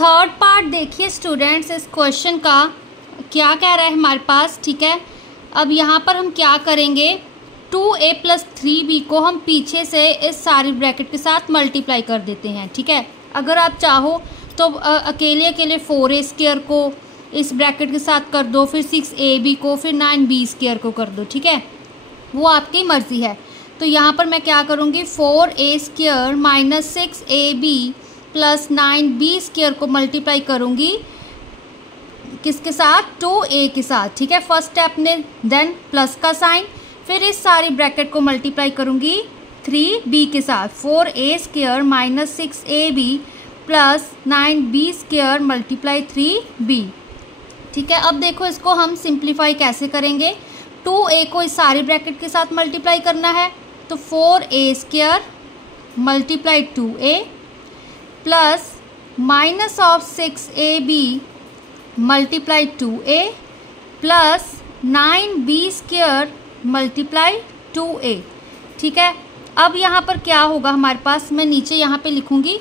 Third part देखिए students, इस question का क्या कह रहा है हमारे पास। ठीक है, अब यहाँ पर हम क्या करेंगे, 2a + 3b को हम पीछे से इस सारी ब्रैकेट के साथ मल्टीप्लाई कर देते हैं। ठीक है, अगर आप चाहो तो अकेले 4a² को इस ब्रैकेट के साथ कर दो, फिर 6ab को, फिर 9b² को कर दो। ठीक है, वो आपकी मर्ज़ी है। तो यहाँ पर मैं क्या करूँगी, 4a² - 6ab + 9b² को मल्टीप्लाई करूँगी किसके साथ, 2a के साथ। ठीक है, फर्स्ट स्टेप ने, देन प्लस का साइन, फिर इस सारी ब्रैकेट को मल्टीप्लाई करूँगी 3b के साथ, 4a² - 6ab + 9b² × 3b। ठीक है, अब देखो इसको हम सिंप्लीफाई कैसे करेंगे। 2a को इस सारी ब्रैकेट के साथ मल्टीप्लाई करना है, तो 4a² × 2a plus -6ab × 2a plus 9b² × 2a। ठीक है, अब यहाँ पर क्या होगा हमारे पास, मैं नीचे यहाँ पे लिखूँगी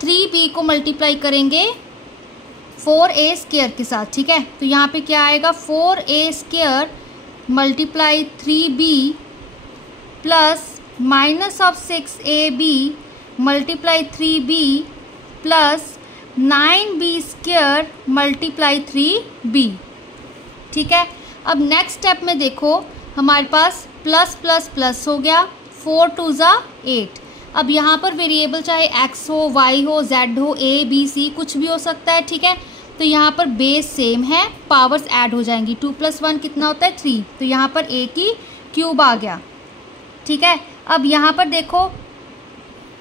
3b को मल्टीप्लाई करेंगे 4a² के साथ। ठीक है, तो यहाँ पे क्या आएगा, 4a² × 3b plus -6ab × 3b plus 9b² × 3b। ठीक है, अब नेक्स्ट स्टेप में देखो हमारे पास प्लस प्लस प्लस हो गया, 4 × 2 = 8। अब यहाँ पर वेरिएबल चाहे x हो, y हो, z हो, a b c कुछ भी हो सकता है। ठीक है, तो यहाँ पर बेस सेम है, पावर्स ऐड हो जाएंगी, 2 + 1 कितना होता है, 3। तो यहाँ पर a की क्यूब आ गया। ठीक है, अब यहाँ पर देखो,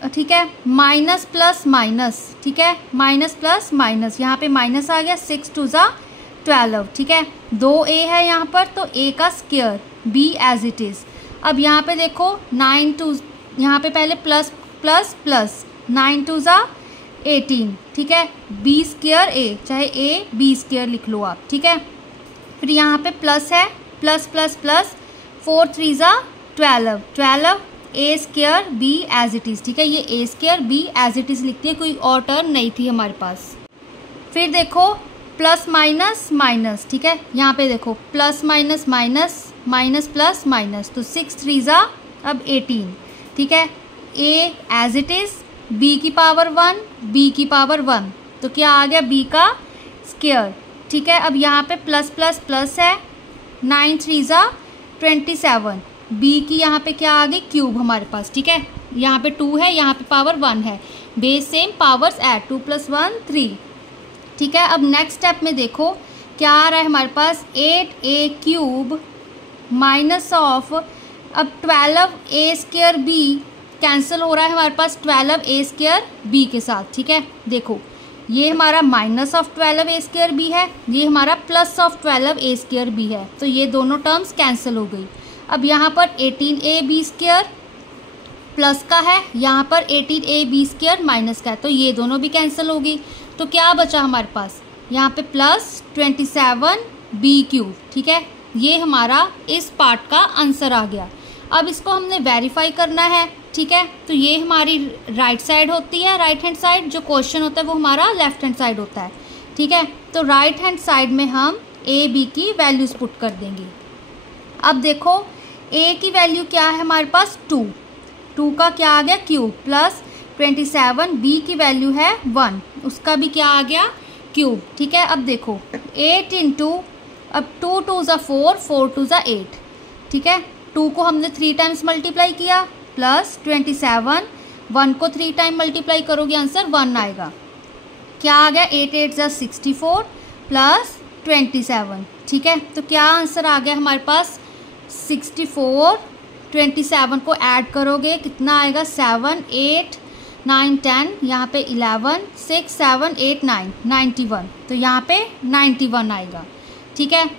ठीक है, माइनस प्लस माइनस, ठीक है, माइनस प्लस माइनस, यहाँ पे माइनस आ गया, 6 × 2 = 12। ठीक है, 2a है यहाँ पर, तो a का square, b as it is. अब यहाँ पे देखो 9 2, यहाँ पे पहले प्लस प्लस प्लस, 9 × 2 = 18। ठीक है, b² a, चाहे a b² लिख लो आप। ठीक है, फिर यहाँ पे प्लस है, plus plus plus, 4 × 3 = 12, 12 a² b as it is. ठीक है, ये a² b as it is लिखती है, कोई और टर्म नहीं थी हमारे पास। फिर देखो प्लस माइनस माइनस, ठीक है, यहाँ पे देखो plus minus minus, minus plus minus, तो 6 × 3 = अब 18। ठीक है, a as it is, b की पावर 1, b की पावर 1, तो क्या आ गया, b का स्क्वायर। ठीक है, अब यहाँ पे प्लस प्लस प्लस है, 9 × 3 = 27, b की यहाँ पे क्या आ गई, क्यूब हमारे पास। ठीक है, यहाँ पे 2 है, यहाँ पे पावर 1 है, बेस सेम, पावर्स ऐड, 2 + 1 3। ठीक है, अब नेक्स्ट स्टेप में देखो क्या आ रहा है हमारे पास, 8a³ माइनस ऑफ, अब 12a² b कैंसिल हो रहा है हमारे पास 12a² b के साथ। ठीक है, देखो ये हमारा माइनस ऑफ 12a² b है, ये हमारा प्लस ऑफ 12a² b है, तो ये दोनों टर्म्स कैंसिल हो गई। अब यहाँ पर 18ab² प्लस का है, यहाँ पर 18ab² माइनस का है, तो ये दोनों भी कैंसिल हो गई। तो क्या बचा हमारे पास, यहाँ पे प्लस 27b³। ठीक है, ये हमारा इस पार्ट का आंसर आ गया। अब इसको हमने वेरीफाई करना है। ठीक है, तो ये हमारी राइट साइड होती है, राइट हैंड साइड, जो क्वेश्चन होता है वो हमारा लेफ्ट हैंड साइड होता है। ठीक है, तो राइट हैंड साइड में हम a b की वैल्यूज पुट कर देंगे। अब देखो a की वैल्यू क्या है हमारे पास, 2 का क्या आ गया, क्यूब, प्लस 27, b की वैल्यू है 1, उसका भी क्या आ गया, क्यूब। ठीक है, अब देखो 8 × अब 2 × 2 = 4, 4 × 2 = 8। ठीक है, 2 को हमने 3 टाइम्स मल्टीप्लाई किया, प्लस 27, 1 को 3 टाइम मल्टीप्लाई करोगे आंसर 1 आएगा। क्या आ गया, 8 × 8 = 64 प्लस 27। ठीक है, तो क्या आंसर आ गया हमारे पास, 64, 27 को ऐड करोगे कितना आएगा, 7 8 9 10, यहाँ पे 11, 6 7 8 9, 91, तो यहाँ पे 91 आएगा। ठीक है,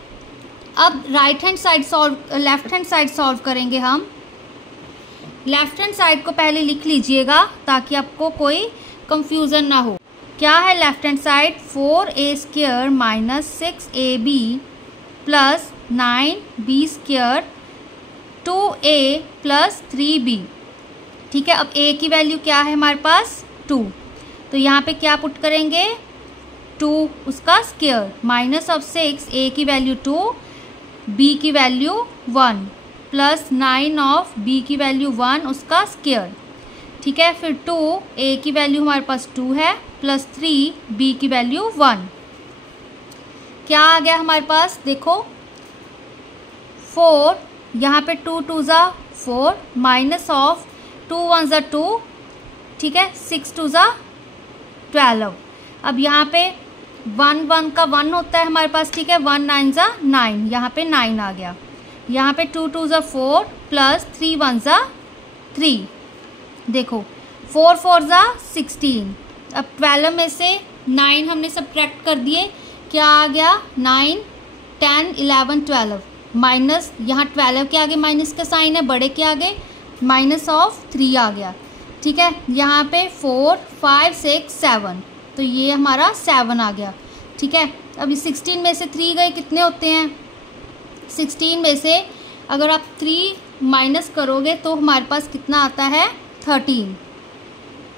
अब right hand side solve, left hand side solve करेंगे हम। लेफ्ट हैंड साइड को पहले लिख लीजिएगा ताकि आपको कोई कंफ्यूजन ना हो। क्या है left hand side, 4a² - 6ab plus 9b² 2a plus 3b। ठीक है, अब a की वैल्यू क्या है हमारे पास, 2, तो यहाँ पे क्या पुट करेंगे, 2 उसका स्क्वायर, माइनस ऑफ 6 a की वैल्यू 2, b की वैल्यू 1 प्लस 9 ऑफ b की वैल्यू 1 उसका स्क्वायर। ठीक है, फिर 2 a की वैल्यू हमारे पास 2 है प्लस 3 b की वैल्यू 1। क्या आ गया हमारे पास, देखो 4, यहाँ पे 2 2 ज़ा 4 माइनस ऑफ 2 1 ज़ा 2, ठीक है, 6 2 ज़ा 12। अब यहाँ पे 1 1 का 1 होता है हमारे पास, ठीक है, 1 9 ज़ा 9, यहाँ पे 9 आ गया। यहाँ पे 2 2 ज़ा 4 प्लस 3 1 ज़ा 3, देखो 4 4 ज़ा 16। अब 12 में से 9 हमने सब्ट्रैक्ट कर दिए, क्या आ गया 9 10 11 12 माइनस, यहाँ 12 के आगे माइनस का साइन है, बड़े के आगे माइनस ऑफ 3 आ गया। ठीक है, यहाँ पे 4 5 6 7, तो ये हमारा 7 आ गया। ठीक है, अब 16 में से 3 गए कितने होते हैं, 16 में से अगर आप 3 माइनस करोगे तो हमारे पास कितना आता है 13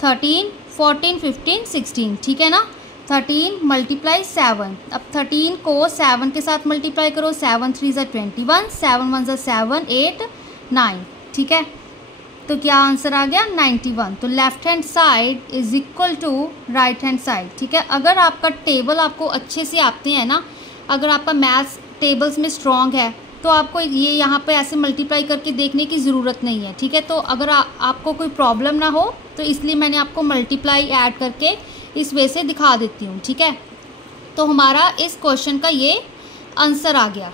13 14 15 16। ठीक है ना, 13 मल्टीप्लाई 7। अब 13 को 7 के साथ मल्टीप्लाई करो, 7 3 ज़ा 21, 7 1 ज़ा 7 8 9। ठीक है, तो क्या आंसर आ गया 91। तो left hand side is equal to right hand side. ठीक है, अगर आपका टेबल आपको अच्छे से आते हैं ना, अगर आपका मैथ्स टेबल्स में स्ट्रॉन्ग है तो आपको ये यहाँ पे ऐसे मल्टीप्लाई करके देखने की ज़रूरत नहीं है। ठीक है, तो अगर आपको कोई प्रॉब्लम ना हो तो इसलिए मैंने आपको मल्टीप्लाई ऐड करके इस वे से दिखा देती हूँ। ठीक है, तो हमारा इस क्वेश्चन का ये आंसर आ गया।